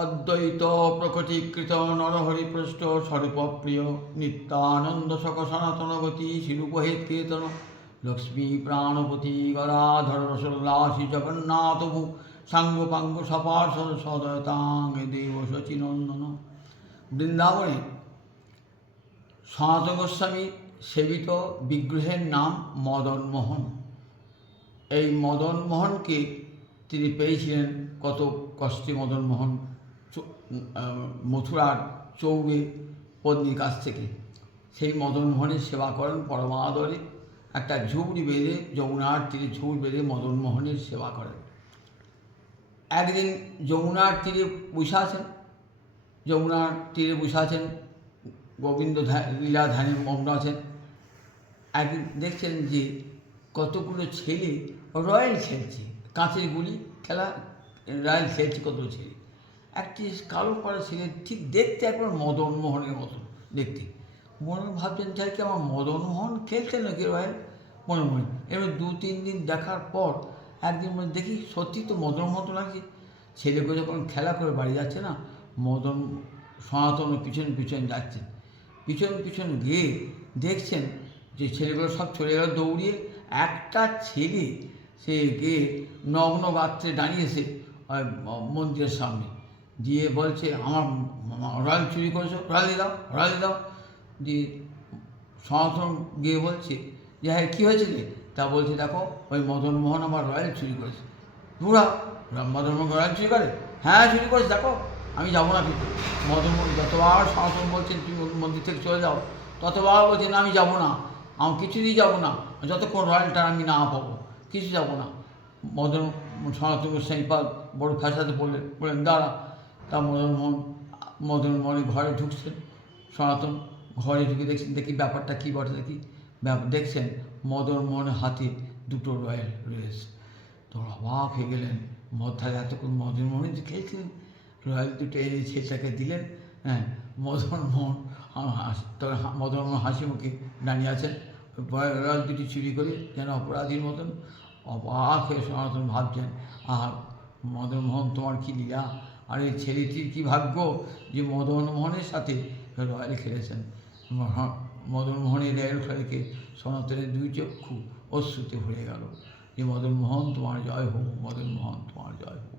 অদ্বৈত প্রকটীকৃত নরহরিপৃষ্ট স্বরূপপ্রিয় নিত্যানন্দ সক সনাতনগতি শিরূপহেত কীর্তন লক্ষ্মী প্রাণপতি গদাধর রসোল্লাসী জগন্নাথভূ সাঙ্গপাঙ্গ সপার্ষদ সদয়তাঙ্গ দেব শচীনন্দন। বৃন্দাবনে সনাতন গোস্বামী সেবিত বিগ্রহের নাম মদনমোহন। এই মদনমোহনকে তিনি পেয়েছিলেন কত কষ্টে। মদনমোহন মথুরার চৌবে পত্নীর কাছ থেকে সেই মদনমোহনের সেবা করেন পরমাদরে। একটা ঝুপড়ি বেঁধে, যমুনার তীরে ঝুপড়ি বেঁধে মদনমোহনের সেবা করেন। একদিন যমুনার তীরে বসে আছেন, যমুনার তীরে বসে আছেন, গোবিন্দ লীলা ধ্যানে মগ্ন আছেন। একদিন দেখছেন যে কতগুলো ছেলে রয়্যাল খেলছে, কাঁচের গুলি খেলা রয়্যাল খেলছে কতগুলো ছেলে। একটি কালো পড়া ছেলে ঠিক দেখতে একবার মদনমোহনের মতন দেখতে। মনে ভাবছেন চাই কি আমার মদনমোহন খেলছেন নাকি রয়্যাল, মনে মনে। এবার 2-3 দিন দেখার পর একদিন মনে দেখি সত্যি তো মদনমোহন তো লাগছে। ছেলেকে যখন খেলা করে বাড়ি যাচ্ছে না, মদন সনাতন পিছন পিছন যাচ্ছেন। পিছন পিছন গিয়ে দেখছেন যে ছেলেগুলো সব চলে গেল দৌড়িয়ে। একটা ছেলে সে গিয়ে নগ্ন গাত্রে দাঁড়িয়েছে মন্দিরের সামনে, দিয়ে বলছে আমার রয়্যাল চুরি করেছো, রয়্যাল দাও, রয়্যাল দাও। দিয়ে সনাতন গিয়ে বলছে যে হ্যাঁ কী হয়েছে রে? তা বলছে দেখো ওই মদনমোহন আমার রয়্যাল চুরি করেছে। বুড়া মদনমোহন রয়্যাল চুরি করে? হ্যাঁ চুরি করেছে, দেখো আমি যাবো না কিন্তু। মদনমোহন যতবার সনাতন বলছেন তুমি মন্দির থেকে চলে যাও, ততবার বলছেন আমি যাবো না, আমি কিছুতেই যাবো না, যতক্ষণ রয়্যালটা আমি না পাবো কিছু যাবো না। মদন সনাতন গোস্বামীপাদ বড় ফ্যাসাতে বললেন দাঁড়া। তা মদনমোহনের ঘরে ঢুকছেন। সনাতন ঘরে ঢুকে দেখছেন, দেখি ব্যাপারটা কী বটে দেখি। দেখছেন মদনমোহনের হাতে 2টো রয়্যাল রয়েছে। তো অবাক হয়ে গেলেন। মধ্যায় এতক্ষণ মদনমোহন যে খেলছিলেন, রয়্যাল 2টো এনে ছেলেটাকে দিলেন। হ্যাঁ, মদনমোহন হাসি মুখে দাঁড়িয়ে আছেন। রয়্যাল 2টি চুরি করে যেন অপরাধীর মতন। অবাক হয়ে সনাতন ভাবছেন আর মদনমোহন তোমার কী লীলা, আর এই ছেলেটির কী ভাগ্য যে মদনমোহনের সাথে রয়্যাল খেলেছেন। মদনমোহনের রয়্যাল খেলেকে সনাতনের 2 চক্ষু অশ্রুতে ভরে গেল যে মদনমোহন তোমার জয় হোক, মদনমোহন তোমার জয় হোক।